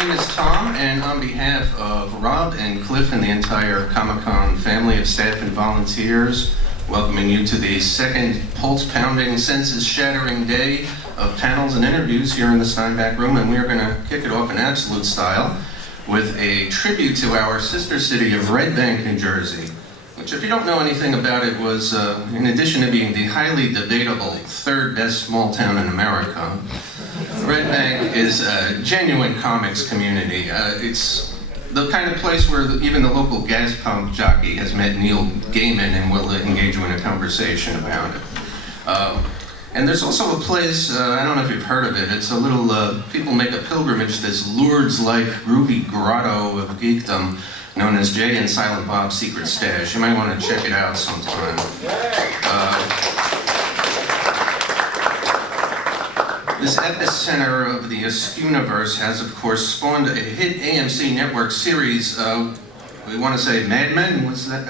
name is Tom, and on behalf of Rob and Cliff and the entire Comic-Con family of staff and volunteers, welcoming you to the second pulse-pounding, senses-shattering day of panels and interviews here in the Steinbach Room, and we are going to kick it off in absolute style with a tribute to our sister city of Red Bank, New Jersey, which, if you don't know anything about it, was, in addition to being the highly debatable third best small town in America, Red Bank is a genuine comics community. It's the kind of place where even the local gas pump jockey has met Neil Gaiman and will engage you in a conversation about it. And there's also a place, I don't know if you've heard of it, it's a little, people make a pilgrimage to this Lourdes-like groovy grotto of geekdom known as Jay and Silent Bob's Secret Stash. You might want to check it out sometime. This epicenter of the Askewniverse has, of course, spawned a hit AMC network series, we want to say Mad Men? What's that?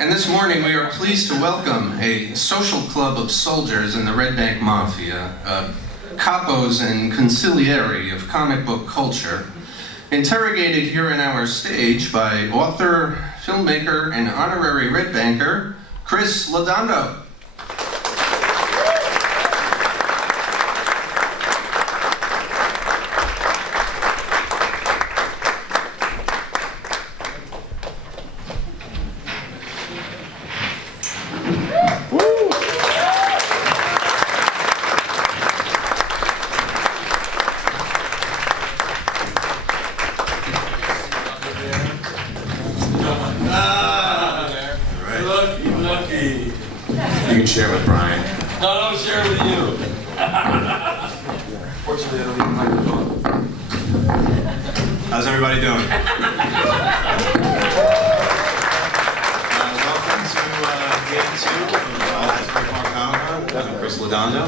And this morning we are pleased to welcome a social club of soldiers in the Red Bank Mafia, capos and consiglieri of comic book culture, interrogated here in our stage by author, filmmaker, and honorary Red Banker, Chris Laudando. You can share with Bryan. No, share with you. Fortunately, I don't need a microphone. How's everybody doing? Welcome to day 2 of Asbury Comic-Con. I'm Chris Laudando.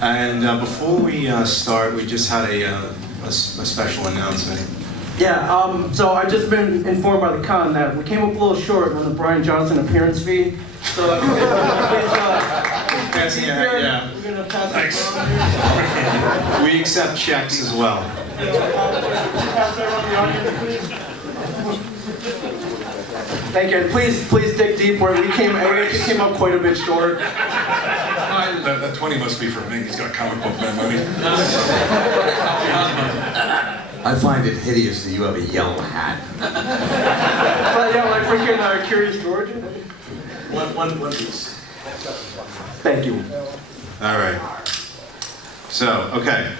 And before we start, we just had a special announcement. Yeah, so I've just been informed by the con that we came up a little short on the Bryan Johnson appearance fee. So we're gonna pass it around here. We accept checks as well. Pass that around the audience, please. Thank you. And please dig deep where we came up quite a bit short. That 20 must be for Ming. He's got comic book money. I find it hideous that you have a yellow hat. But yeah, like freaking Curious George. One piece. Thank you. All right. So, okay.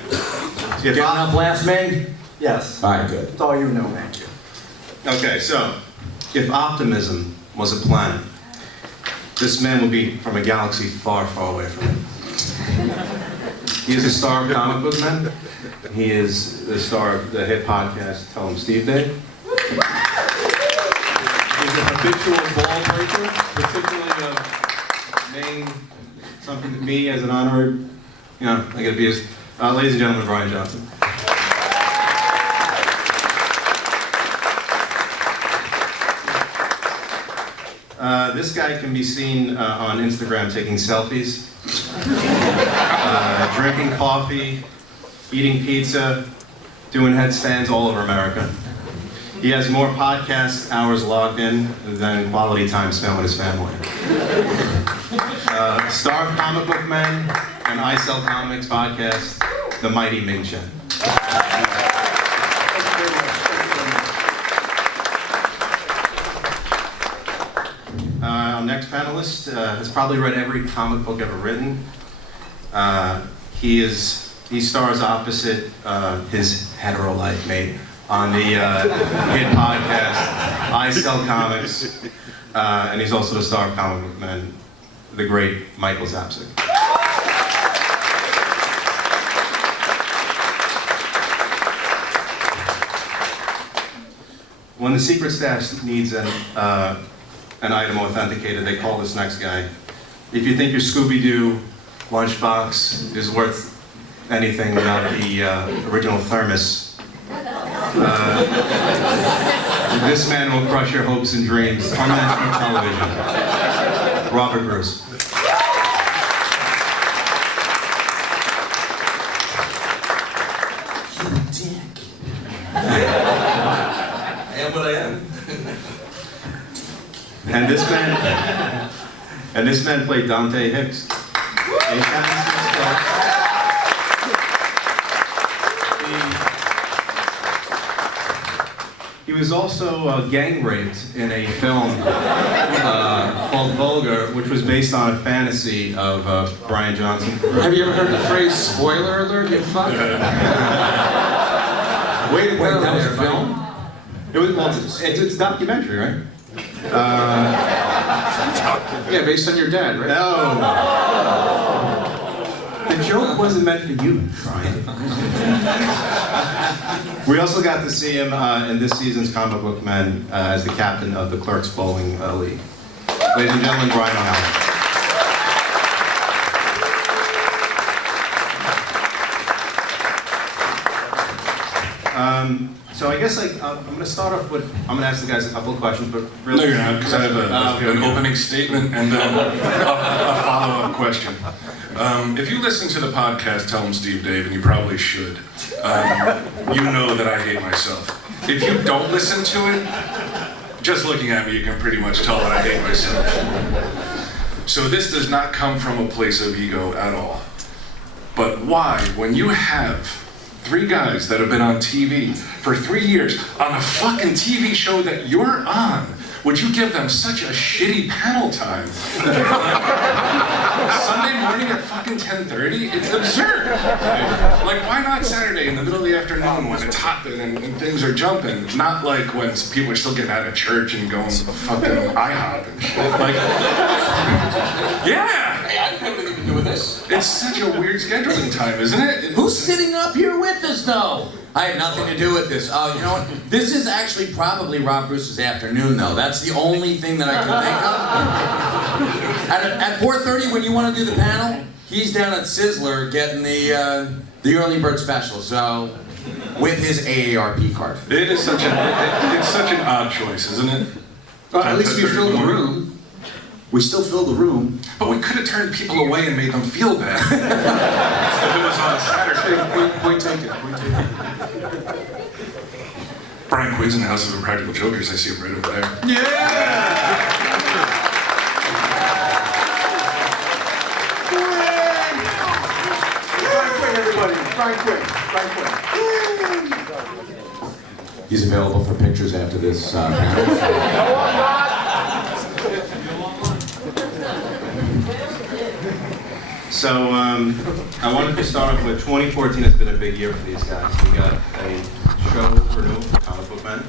Getting up last, Ming? Yes. All right, good. That's all you know, thank you. Okay, so, if optimism was a planet, this man would be from a galaxy far, far away from it. He is a star of comic book men. He is the star of the hit podcast, Tell Him Steve Did. He's a habitual ball breaker, particularly of name something to me as an honorary, I gotta be his, ladies and gentlemen, Bryan Johnson. This guy can be seen on Instagram taking selfies, drinking coffee, eating pizza, doing headstands all over America. He has more podcast hours logged in than quality time spent with his family. Star of Comic Book Men and I Sell Comics podcast, the mighty Ming Chen. Our next panelist has probably read every comic book ever written. He stars opposite his hetero-like mate on the hit podcast, I Sell Comics, and he's also the star of Comic Book Men, the great Michael Zapcic. When the Secret Stash needs an item authenticated, they call this next guy. If you think your Scooby-Doo lunchbox is worth anything without the original thermos, this man will crush your hopes and dreams on national television. Robert Bruce. am what I am. And this man played Dante Hicks. He was also gang raped in a film called Vulgar, which was based on a fantasy of Bryan Johnson. Have you ever heard the phrase "spoiler alert"? You fuck. Wait to go. That was a film. It was, well, it's a documentary, right? Yeah, based on your dad, right? No. The joke wasn't meant for you, Brian. We also got to see him in this season's Comic Book Men as the captain of the Clerks Bowling League. Ladies and gentlemen, Brian O'Halloran. So I guess I'm going to start off with, I'm going to ask the guys a couple of questions, but really... No, you're not, because I have an opening statement and then a follow-up question. If you listen to the podcast, Tell 'em Steve Dave, and you probably should, you know that I hate myself. If you don't listen to it, just looking at me, you can pretty much tell that I hate myself. So this does not come from a place of ego at all. But why, when you have 3 guys that have been on TV for 3 years, on a fucking TV show that you're on, would you give them such a shitty panel time? Sunday morning at fucking 10:30? It's absurd. Like, why not Saturday in the middle of the afternoon when it's hot and things are jumping? Not like when people are still getting out of church and going to fucking IHOP and shit. Like, yeah! Hey, I didn't have anything to do with this. It's such a weird scheduling time, isn't it? Who's sitting up here with us, though? I had nothing to do with this. Oh, you know what? This is actually probably Rob Bruce's afternoon, though. That's the only thing that I can think of. At 4:30, when you want to do the panel, he's down at Sizzler getting the early bird special. So, with his AARP card. It is such it's such an odd choice, isn't it? Well, at least we filled the room. We still fill the room. But we could have turned people away and made them feel bad. If it was on a Saturday. Point taken. Point taken. Brian Quinn's in the House of Impractical Jokers. I see him right over there. Yeah! Brian Quinn, everybody. Brian Quinn. He's available for pictures after this panel. So I wanted to start off with 2014 has been a big year for these guys. We got a show renewal for Comic Book Men.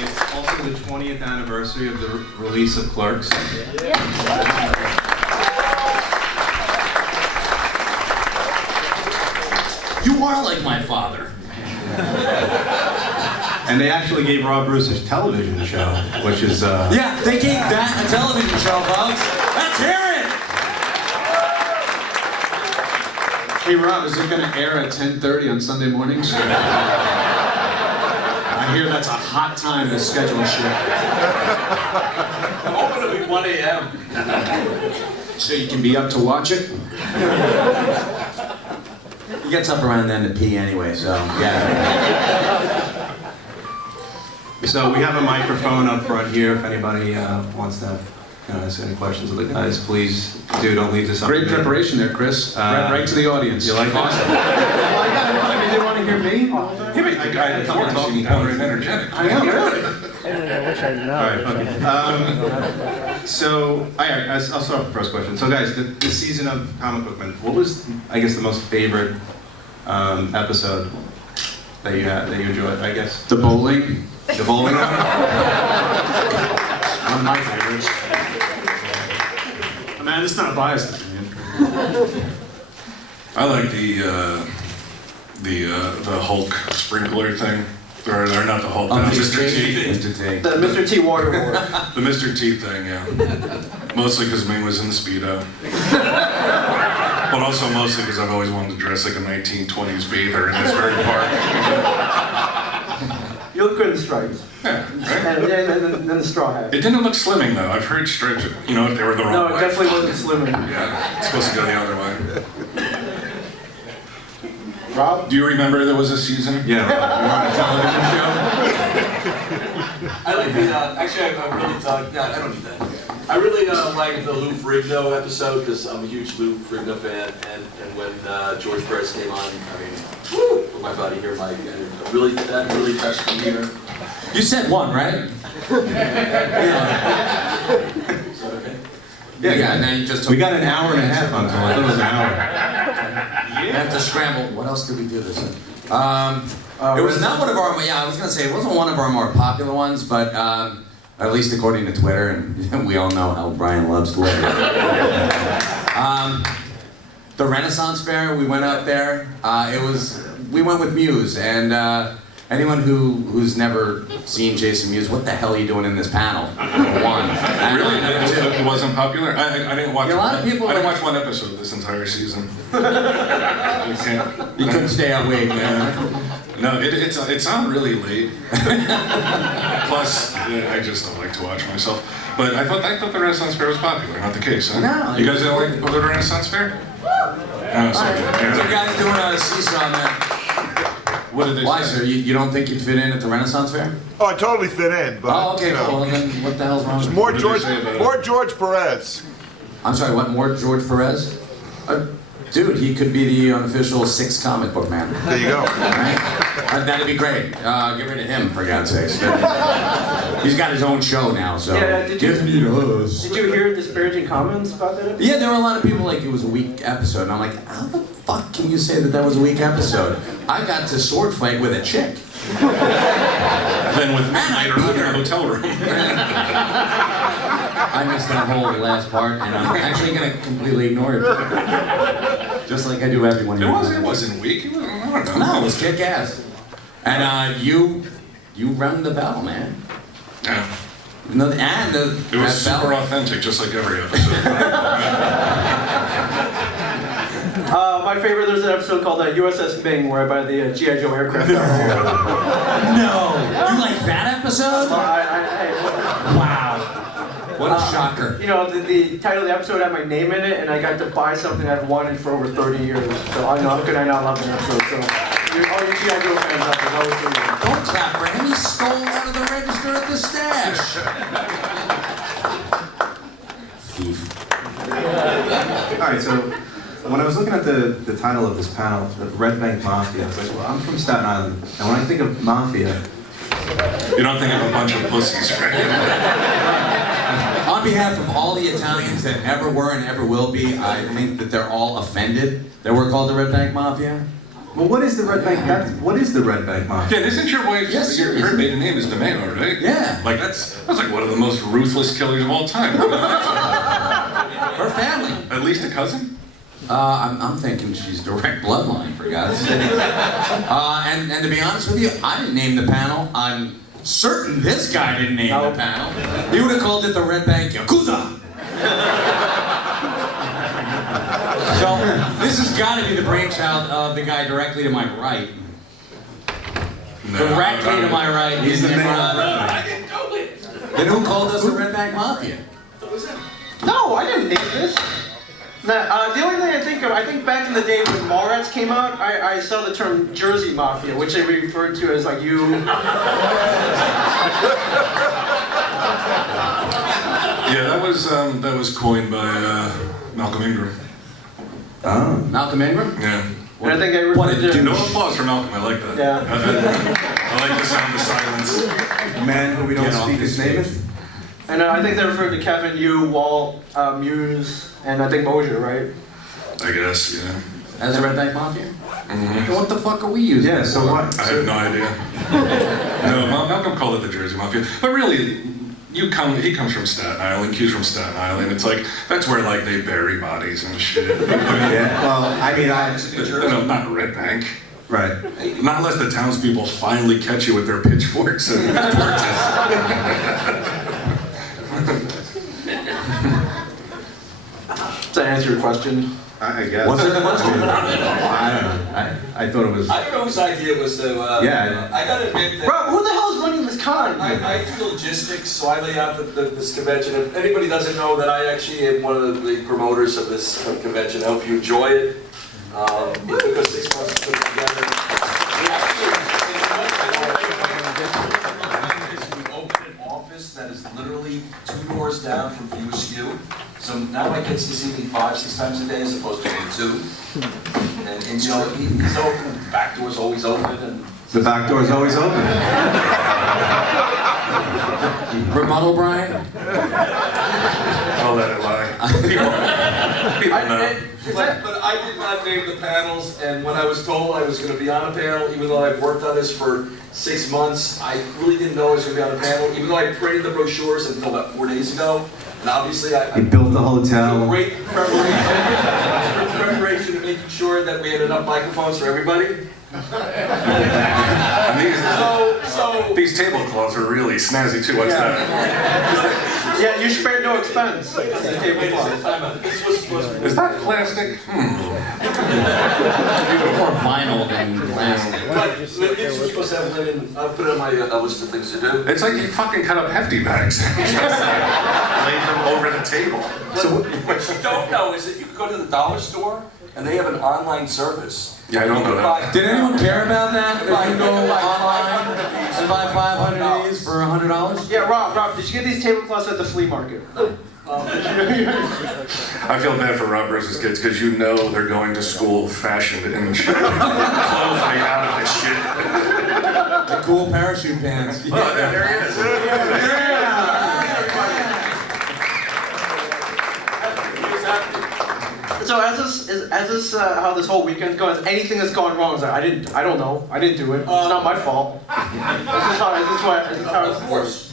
It's also the 20th anniversary of the release of Clerks. You are like my father. And they actually gave Rob Bruce his television show, which is... Yeah, they gave that a television show, folks. Let's hear it! Hey, Rob, is it going to air at 10:30 on Sunday mornings? I hear that's a hot time to schedule shit. I'm hoping it'll be 1 a.m. So you can be up to watch it? He gets up around then to pee anyway, so yeah. So we have a microphone up front here. If anybody wants to ask any questions of the guys, please do. Don't leave this up. Great preparation there, Chris. Right to the audience. You like that? I mean, they want to hear me? Yeah, but I had before talking down and energetic. I know, really. All right, okay. So, I'll start with the first question. So, guys, this season of Comic Book Men, what was, I guess, the most favorite episode that you enjoyed? I guess The bowling. the bowling one. One of my favorites. Man, it's not a biased opinion. I like the Hulk sprinkler thing. Or not the Hulk, Mr. T. Mr. T. The Mr. T water war. The Mr. T thing, yeah. Mostly because Ming was in the Speedo. But also mostly because I've always wanted to dress like a 1920s bather in Asbury Park. You look good in stripes. Yeah, right? And then the straw hat. It didn't look slimming though. I've heard stripes, if they were the wrong No, way. it definitely wasn't slimming. Yeah, it's supposed to go the other way. Rob? Do you remember there was a season? Yeah, we're on a television show. I like the, actually I really thought, yeah, I don't need that. I really like the Lou Ferrigno episode because I'm a huge Lou Ferrigno fan, and when George Perez came on, I mean, woo, with my buddy here, Mike, and that really touched me here. You said one, right? Is that okay? Yeah, now you just took... We got an hour and a half on time. I thought it was an hour. I have to scramble. What else did we do this in? It was not one of our, I was going to say, it wasn't one of our more popular ones, but at least according to Twitter, and we all know how Brian loves Twitter. The Renaissance Fair, we went up there. We went with Muse, and anyone who's never seen Jason Mewes, what the hell are you doing in this panel? One. Really? It wasn't popular? I didn't watch. A lot of people I didn't watch one episode of this entire season. You couldn't stay awake, man. No, it sounded really late. Plus, I just don't like to watch myself. But I thought the Renaissance Fair was popular. Not the case, huh? No. You guys don't like the Renaissance Fair? Oh, sorry. What are you guys doing on a seesaw, man? What did they Why, say? sir? You don't think you'd fit in at the Renaissance Fair? Oh, I totally fit in, but Oh, okay, you know, cool. Well, then what the hell's wrong with more What did George, they say about it? more George Perez. I'm sorry, what, more George Perez? Dude, he could be the unofficial 6th comic book man. There you go. Right? That'd be great. Get rid of him, for God's sakes. He's got his own show now, so... Yeah, did you us. hear disparaging comments about that? Yeah, there were a lot of people like, it was a weak episode, and I'm like, how the fuck can you say that was a weak episode? I got to sword fight with a chick. Then with me And I later on in beat the her. hotel room. I missed that whole last part, and I'm actually going to completely ignore it. Just like I do everyone. It wasn't weak. It wasn't, I don't know. No, it was kick-ass. And you rang the bell, man. Yeah. No, and It was super authentic, just like every episode. My favorite, there's an episode called USS Ming where I buy the G.I. Joe aircraft. No! You like that episode? Wow. What a shocker. You know, the title of the episode had my name in it, and I got to buy something I've wanted for over 30 years. So I know, how could I not love an episode? So, all you G.I. Joe fans out there, always do that. Don't clap for him. He stole out of the register at the stash. Thief. All right, so when I was looking at the title of this panel, the Red Bank Mafia, I was like, well, I'm from Staten Island, and when I think of Mafia, You don't think of a bunch of pussies, right? On behalf of all the Italians that ever were and ever will be, I think that they're all offended that we're called the Red Bank Mafia. well, what is the Red Bank? What is the Red Bank Mafia? Yeah, isn't your wife, Yes, her maiden name is DeMeo, right? Yeah. Like, that's like one of the most ruthless killers of all time. Her family. At least a cousin? I'm thinking she's direct bloodline, for God's sake. And to be honest with you, I didn't name the panel. I'm certain this guy didn't name the panel. He would have called it the Red Bank Yakuza. So this has got to be the brainchild of the guy directly to my right. Directly to my right. He's the man. I didn't know it. Then who called us the Red Bank Mafia? That was him. No, I didn't name this. Nah, the only thing I think back in the day when Mallrats came out, I saw the term Jersey Mafia, which they referred to as like you. Yeah, that was coined by Malcolm Ingram. Oh. Malcolm Ingram? Yeah. And I think they What referred a to. No applause for Malcolm, I like that. Yeah. I like the sound of silence. Man who we don't Get off speak the his name. stage. And I think they referred to Kevin, you, Walt, Muse, and I think Mosier, right? I guess, yeah. As the Red Bank Mafia? Mhm. What the fuck are we using? Yeah. So what? I have no idea. No, Malcolm called it the Jersey Mafia. But really, he comes from Staten Island, Q's from Staten Island. It's like, that's where like they bury bodies and shit. Yeah. Well, I mean, No, not Red Bank. right. Not unless the townspeople finally catch you with their pitchforks and torches. Does that answer your question? I guess. What's the question? I don't know. I thought it was. I don't know whose idea it was to, Yeah. I gotta admit that. Bro, who the hell is running this con? I do logistics, so I lay out this convention. If anybody doesn't know that I actually am one of the promoters of this convention, I hope you enjoy it. It took us 6 months to put it together. office that is literally 2 doors down from View Askew. So now my kids can see me 5-6 times a day as opposed to only 2. And you know, he's open, the back door's always open, and The back door's always open. Rebuttal, Brian? I'll let it lie. People know. But I did not name the panels, and when I was told I was going to be on a panel, even though I've worked on this for 6 months, I really didn't know I was going to be on a panel, even though I printed the brochures until about 4 days ago. And obviously I You built the hotel. great preparation in making sure that we had enough microphones for everybody. And these tablecloths are really snazzy too. What's that? Yeah, you spared no expense. Wait a second, time out. This was supposed to be. Is that plastic? More vinyl than plastic. But this was supposed to have linen. I'll put it on my list of things to do. It's like you fucking cut up hefty bags and just laid them over the table. What you don't know is that you can go to the dollar store and they have an online service. Yeah, I don't know that. Did anyone care about that? That you go online and buy 500 of these for $100? Yeah, Rob, did you get these tablecloths at the flea market? I feel bad for Rob versus kids because you know they're going to school fashioned in clothes made out of this shit. The cool parachute pants. Oh, there he is. So as this how this whole weekend's going, is anything that's gone wrong? Is like, I don't know. I didn't do it. It's not my fault. This is how Of course.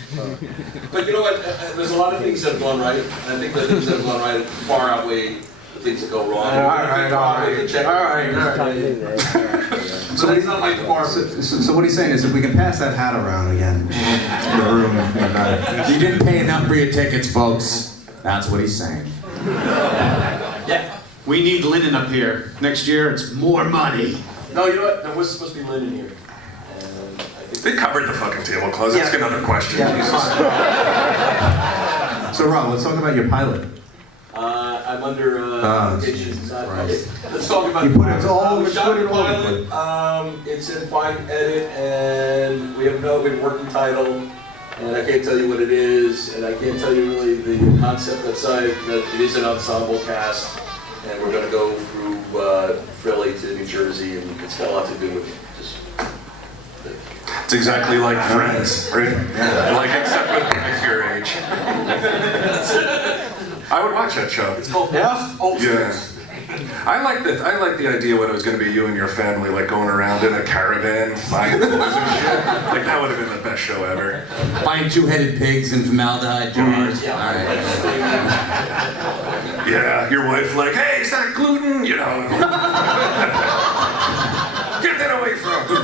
But you know what? There's a lot of things that have gone right. And I think the things that have gone right far outweigh the things that go wrong. All right. So that's not my department. So what he's saying is if we can pass that hat around again in the room. You didn't pay enough for your tickets, folks. That's what he's saying. Yeah. We need linen up here. Next year, it's more money. No, you know what? There was supposed to be linen here. And I think They covered the fucking tablecloths. That's another question. So Rob, let's talk about your pilot. I'm under application. Let's talk about You put it all we over shot Twitter the all over the pilot. It's in fine edit, and we have no working title. And I can't tell you what it is, and I can't tell you really the concept outside that it is an ensemble cast, and we're going to go through Philly to New Jersey, and it's got a lot to do with just. It's exactly like Friends, right? Like except with guys your age. I would watch that show. It's called Old Yeah. Schools. I like the idea when it was going to be you and your family like going around in a caravan buying clothes and shit. Like that would have been the best show ever. Buying 2-headed pigs in formaldehyde jars. Yeah. All right. Yeah, your wife like, hey, is that gluten? You know. Get that away from him.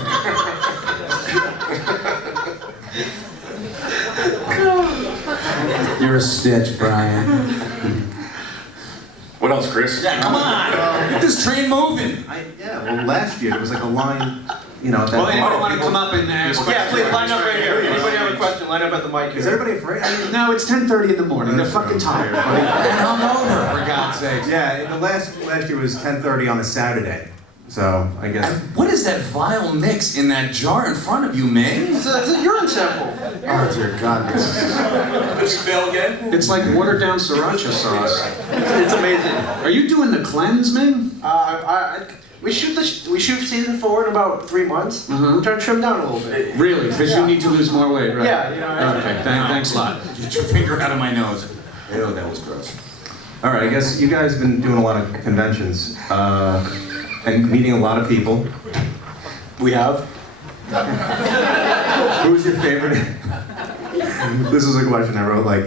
You're a stitch, Brian. What else, Chris? Yeah, come on. Get this train moving. Well, last year there was like a line, you know. Well, anybody want to come up and ask Yeah, please line up right here. Anybody have a question? Line up at the mic Is here. everybody afraid? I mean, No, it's 10:30 in the morning. They're fucking tired. And hungover, for God's sake. yeah, the last year was 10:30 on a Saturday, so I guess. What is that vile mix in that jar in front of you, Ming? It's a urine sample. Oh, dear God. Did you fail again? It's like watered down sriracha sauce. It's amazing. Are you doing the cleanse, Ming? We shoot season 4 in about 3 months. Uh-huh. We're trying to trim down a little bit. Really? Because you need to lose more weight, right? Yeah, you know. Okay, thanks a lot. Get your finger out of my nose. Ew, that was gross. All right, I guess you guys have been doing a lot of conventions and meeting a lot of people. We have. Who's your favorite? This is a question I wrote like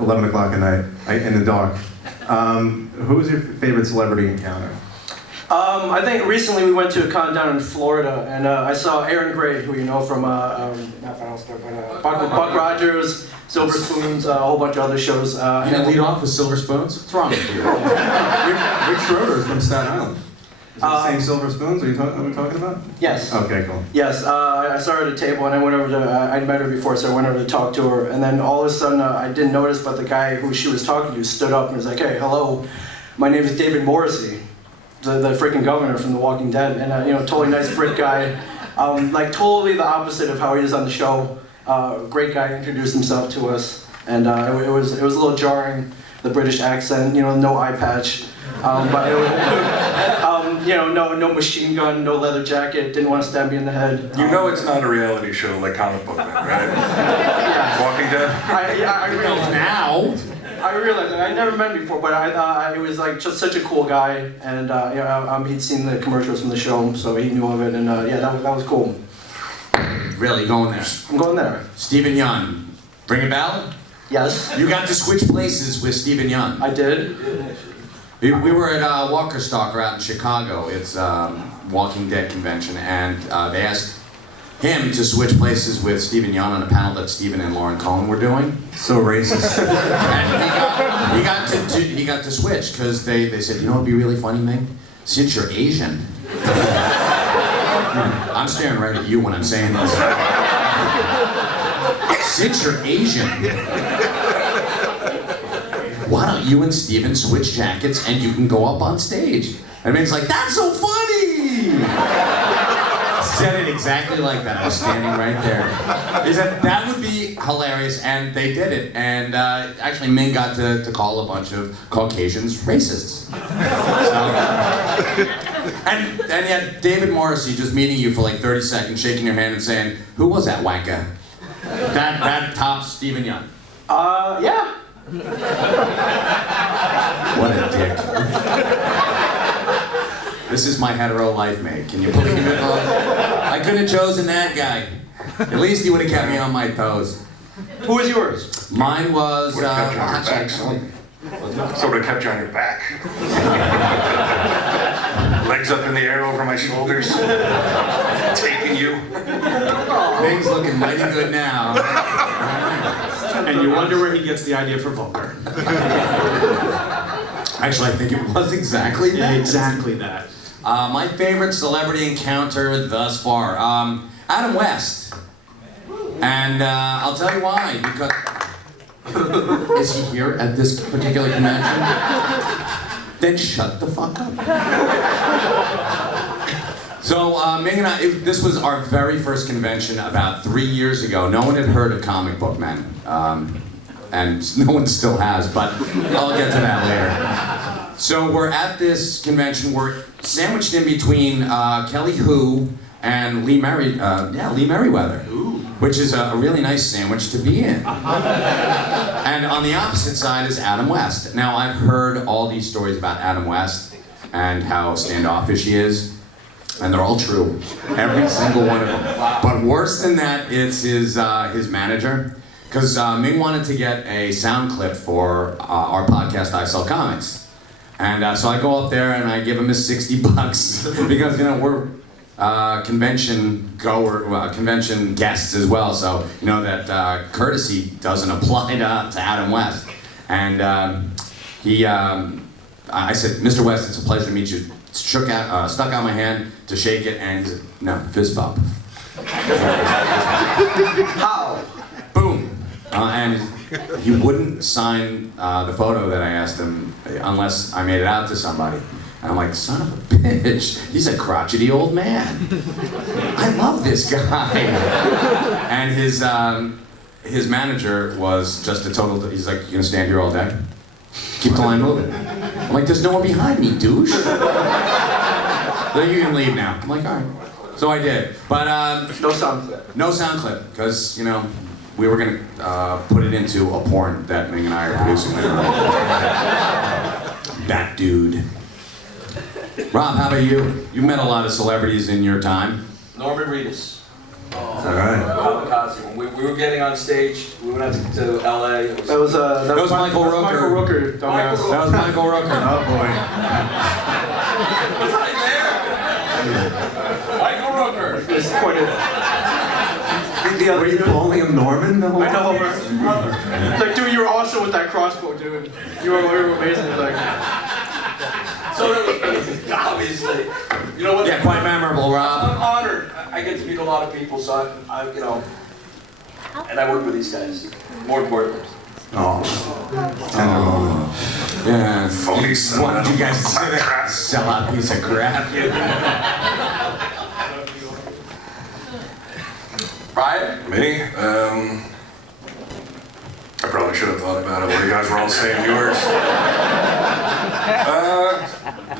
11 o'clock at night in the dark. Who's your favorite celebrity encounter? I think recently we went to a con down in Florida, and I saw Aaron Gray, who you know from not Panelist, but Buck Rogers, Silver Spoons, a whole bunch of other shows. You gonna lead off with silver spoons? What's wrong with you? Rick Schroeder is from Staten Island. Is it the same Silver Spoons are we talking about? Yes. Okay, cool. Yes, I saw her at a table, and I went over to, I'd met her before, so I went over to talk to her, and then all of a sudden, I didn't notice, but the guy who she was talking to stood up and was like, hey, hello, my name is David Morrissey, the freaking governor from The Walking Dead, and, totally nice Brit guy, like totally the opposite of how he is on the show, Great guy, introduced himself to us, and it was a little jarring, the British accent, no eye patch, but it was, no machine gun, no leather jacket, didn't want to stab me in the head. You know it's not a reality show like Comic Book Man, right? Walking Dead? I realized Now. I realized that I never met him before, but I was like just such a cool guy, and he'd seen the commercials from the show, so he knew of it, and that was cool. Really going there. I'm going there. Stephen Young. Ring a bell? Yes, You got to switch places with Stephen Young. I did. We were at Walker Stalker out in Chicago. It's Walking Dead convention, and they asked him to switch places with Stephen Young on a panel that Stephen and Lauren Cohen were doing. So racist. And he got to switch because they said, it'd be really funny, Ming? Since you're Asian. I'm staring right at you when I'm saying this. Since you're Asian, why don't you and Steven switch jackets and you can go up on stage? And Ming's like, that's so funny! Said it exactly like that. I was standing right there. He said, that would be hilarious, and they did it. And actually, Ming got to call a bunch of Caucasians racists. And yet, David Morrissey just meeting you for like 30 seconds, shaking your hand and saying, who was that wanker? That tops Stephen Young. Yeah. What a dick. This is my hetero life, mate. Can you believe it? I could have chosen that guy. At least he would have kept me on my toes. Who was yours? Mine was, Would have kept you on your back, son. So would have kept you on your back. Legs up in the air over my shoulders. Taking you. Things looking mighty good now. And you wonder where he gets the idea for Vulgar. Actually, I think it was exactly that. Exactly that. My favorite celebrity encounter thus far, Adam West. And I'll tell you why, because... Is he here at this particular convention? Then shut the fuck up. So Ming and I, this was our very first convention about 3 years ago. No one had heard of Comic Book Men. And no one still has, but I'll get to that later. So we're at this convention. We're sandwiched in between Kelly Hu and Lee Merriweather, which is a really nice sandwich to be in. And on the opposite side is Adam West. Now, I've heard all these stories about Adam West and how standoffish he is, and they're all true, every single one of them. But worse than that, it's his manager. Because Ming wanted to get a sound clip for our podcast, I Sell Comics. And so I go up there and I give him his $60 because, we're convention guests as well. So, that courtesy doesn't apply to Adam West. And I said, Mr. West, it's a pleasure to meet you. Stuck out my hand to shake it, and he said, no, fist bump. How? Boom. And he wouldn't sign the photo that I asked him unless I made it out to somebody. And I'm like, son of a bitch, he's a crotchety old man. I love this guy. And his manager was just a total, he's like, you gonna stand here all day? Keep the line moving. I'm like, there's no one behind me, douche. Then you can leave now. I'm like, all right. So I did. But No sound clip. no sound clip, because, we were gonna put it into a porn that Ming and I are producing later on. That dude. Rob, how about you? You've met a lot of celebrities in your time. Norman Reedus. All right. When we were getting on stage, we went out to LA. That was Michael Rooker. Michael Rooker, dumbass. That was Michael Rooker. Oh boy. Michael Rooker. Disappointed. Were you calling him Norman the whole I know, time? brother. Like, dude, you were awesome with that crossbow, dude. You were amazing. Like, So obviously, you know what? Yeah, quite memorable, Rob. I'm honored. I get to meet a lot of people, so and I work with these guys. More importantly. Oh. Yeah. Phony son What of did you a guys say? Sell out piece of crap. Brian, Me? I probably should have thought about it while you guys were all saying yours.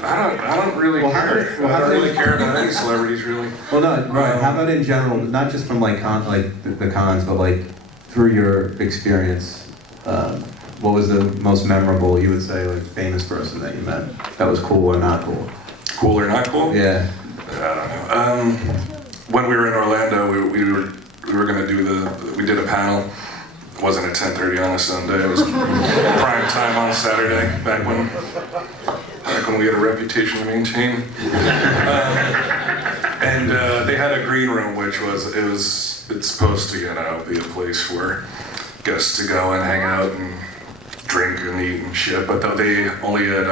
I don't really care. I don't really care about any celebrities, really. Well, no, right. How about in general, not just from like the cons, but like through your experience, what was the most memorable, you would say, like famous person that you met? That was cool or not cool? Cool or not cool? Yeah. I don't know. When we were in Orlando, we were gonna we did a panel. It wasn't at 10:30 on a Sunday. It was prime time on Saturday. Back when we had a reputation to maintain. And they had a green room, which it's supposed to be a place for guests to go and hang out and drink and eat and shit. But they only had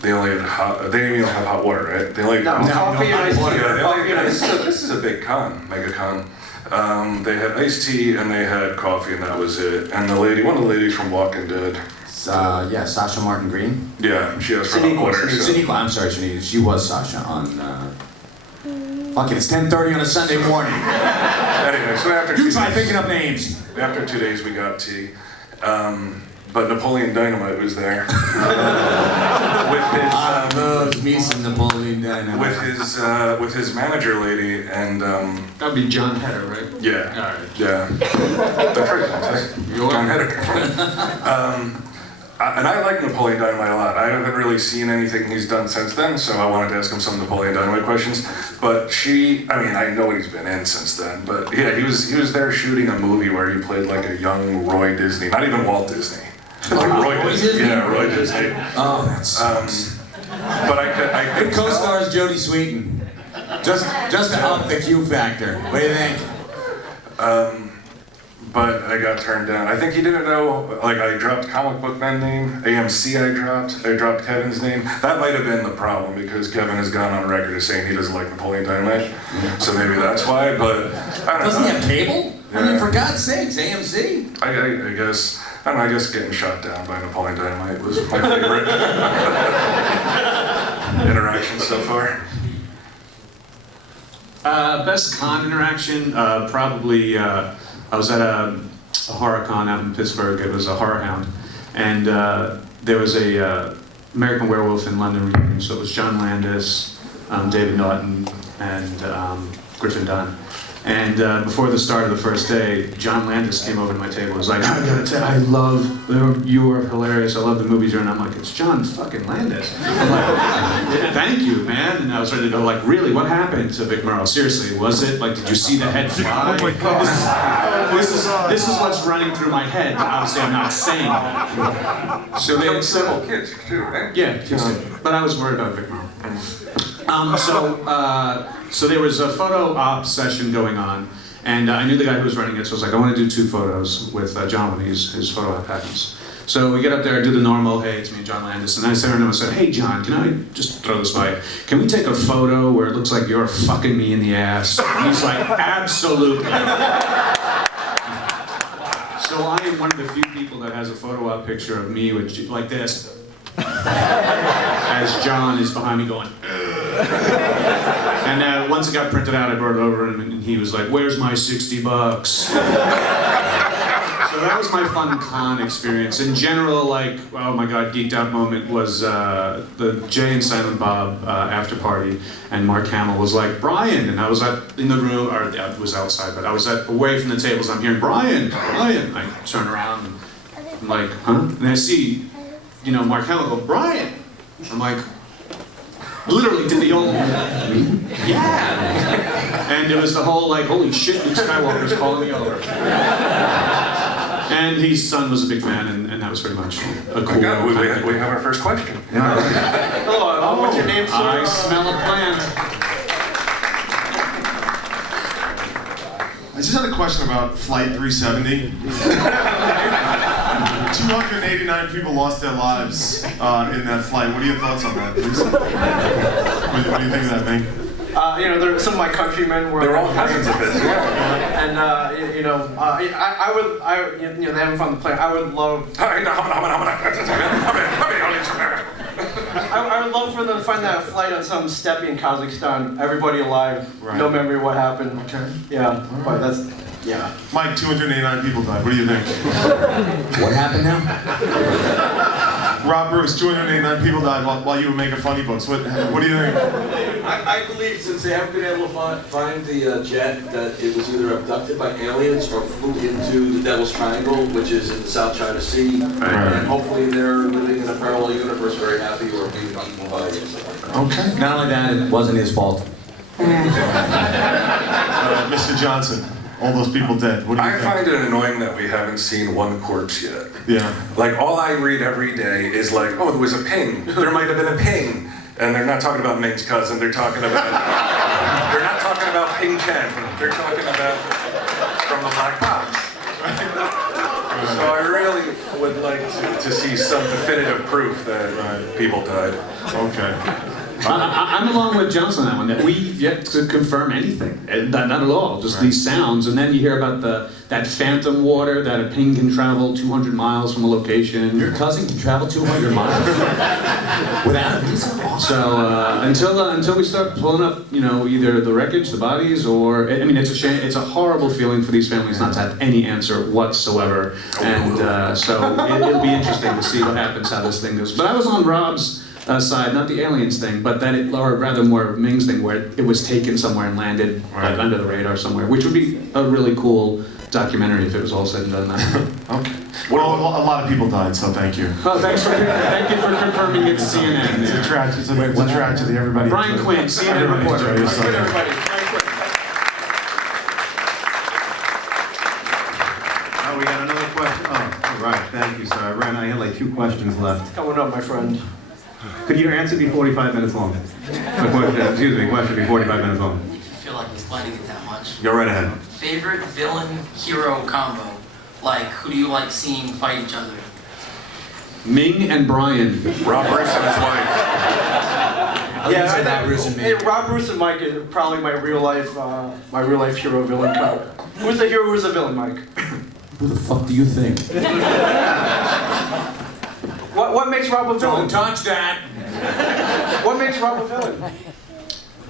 they didn't even have hot water, right? They only coffee and iced tea. Yeah, this is a big mega con. They had iced tea and they had coffee and that was it. And one of the ladies from Walking Dead. Yeah, Sasha Martin Green. Yeah, she asked for hot water. I'm sorry, Shaniqua. She was Sasha on. Fuck it, it's 10:30 on a Sunday morning. Anyway, so after You try thinking up names. After 2 days, we got tea. But Napoleon Dynamite was there. I love me some Napoleon Dynamite. With his manager lady and That'd be John Heder, right? yeah. All right. Yeah. That's right. John Heder. And I like Napoleon Dynamite a lot. I haven't really seen anything he's done since then, so I wanted to ask him some Napoleon Dynamite questions. But I know what he's been in since then, but yeah, he was there shooting a movie where he played like a young Roy Disney, not even Walt Disney. Like Roy Disney? Yeah, Roy Disney. Oh, that sucks. But I could co-stars Jodie Sweetin. Just to up the Q factor. What do you think? But I got turned down. I think he didn't know, like I dropped Comic Book Man name, AMC I dropped Kevin's name. That might have been the problem because Kevin has gone on record as saying he doesn't like Napoleon Dynamite. So maybe that's why, but I don't know. Doesn't he have cable? Yeah. I mean, for God's sakes, AMC. I guess, I guess getting shot down by Napoleon Dynamite was my favorite interaction so far. Best con interaction, probably, I was at a horror con out in Pittsburgh. It was a horror hound. And there was a American Werewolf in London reunion. So it was John Landis, David Naughton, and Griffin Dunn. And before the start of the first day, John Landis came over to my table and was like, I gotta tell you, you are hilarious. I love the movies you're in. I'm like, it's John fucking Landis. I'm like, thank you, man. And I was ready to go, like, really, what happened to Vic Morrow? Seriously, was it? Like, did you see the head fly? Oh my God. This is what's running through my head. Obviously, I'm not saying that. So they had several kids too, right? Yeah, kids did. But I was worried about Vic Morrow. So there was a photo op session going on, and I knew the guy who was running it, so I was like, I want to do 2 photos with John when his photo op happens. So we get up there, do the normal, hey, it's me, John Landis, and I sat around and I said, hey, John, can I just throw this by? Can we take a photo where it looks like you're fucking me in the ass? And he's like, absolutely. So I am one of the few people that has a photo op picture of me with like this, as John is behind me going, and once it got printed out, I brought it over and he was like, where's my $60? So that was my fun con experience. In general, like, oh my God, geeked out moment was the Jay and Silent Bob after party, and Mark Hamill was like, Bryan, and I was in the room, or I was outside, but I was away from the tables, I'm hearing, Bryan. I turn around, and I'm like, huh? And I see, Mark Hamill go, Bryan. I'm like, literally did the old, yeah. And it was the whole like, holy shit, Luke Skywalker's calling me over. And his son was a big fan, and that was pretty much a cool. We have our first question. Hello, what's your name, sir? I smell a plant. I just had a question about Flight 370. 289 people lost their lives in that flight. What are your thoughts on that, please? What do you think of that, Ming? Some of my countrymen were. They're all cousins of his, yeah. And they're having fun on the plane. I would love. I would love for them to find that flight on some steppe in Kazakhstan. Everybody alive, no memory of what happened. Okay. Yeah, but that's. Yeah. Mike, 289 people died. What do you think? What happened now? Rob Bruce, 289 people died while you were making funny books. What do you think? I believe since they haven't been able to find the jet, that it was either abducted by aliens or flew into the Devil's Triangle, which is in the South China Sea. And hopefully they're living in a parallel universe very happy or being eaten by it. Okay. Not only that, it wasn't his fault. Mr. Johnson, all those people dead. What do you I think? find it annoying that we haven't seen one corpse yet. Yeah. Like, all I read every day is like, oh, there was a ping. There might have been a ping. And they're not talking about Ming's cousin. They're talking about, they're not talking about Ming Chen. They're talking about from the black box. So I really would like to see some definitive proof that people died. Okay. I'm along with Johnson on that one, that we've yet to confirm anything. Not at all, just these sounds. And then you hear about that phantom water, that a ping can travel 200 miles from a location. Your cousin can travel 200 miles without a visa? So until we start pulling up, either the wreckage, the bodies, or I mean, it's a shame. It's a horrible feeling for these families not to have any answer whatsoever. And so it'll be interesting to see what happens, how this thing goes. But I was on Rob's side, not the aliens thing, but or rather more Ming's thing, where it was taken somewhere and landed like under the radar somewhere, which would be a really cool documentary if it was all said and done. Okay. Well, a lot of people died, so thank you. Oh, thank you for confirming it's CNN. It's a tragedy. It's a tragedy. Everybody. Brian Quinn, CNN everybody reporter. enjoy yourself. Everybody. Oh, we got another question. Oh, all right. Thank you, sir. I had like 2 questions left. Coming up, my friend. Could your answer be 45 minutes long? Question be 45 minutes long. I feel like he's letting it that much. Go right ahead. Favorite villain-hero combo? Like, who do you like seeing fight each other? Ming and Bryan. Rob Bruce and his wife. Rob Bruce and Mike is probably my real life hero villain combo. Who's the hero? Who's the villain, Mike? Who the fuck do you think? What makes Rob a villain? Don't touch that! What makes Rob a villain?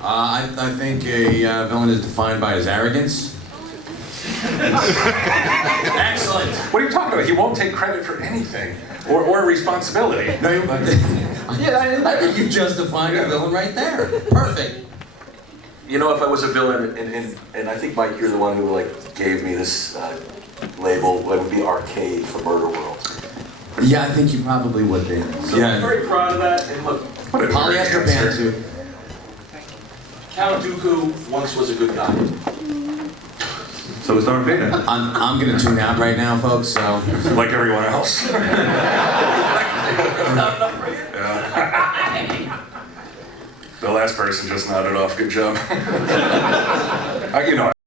I think a villain is defined by his arrogance. Excellent. What are you talking about? He won't take credit for anything or responsibility. No, I think you just defined a villain right there. Perfect. You know, if I was a villain, and I think, Mike, you're the one who gave me this label, it would be Arcade for Murder World. Yeah, I think you probably would be. So I'm very proud of that, and look, Polyester pantsuit. Count Dooku once was a good guy. So it's Darth Vader. I'm gonna tune out right now, folks, so. Like everyone else. Not enough for you? Yeah. The last person just nodded off. Good job.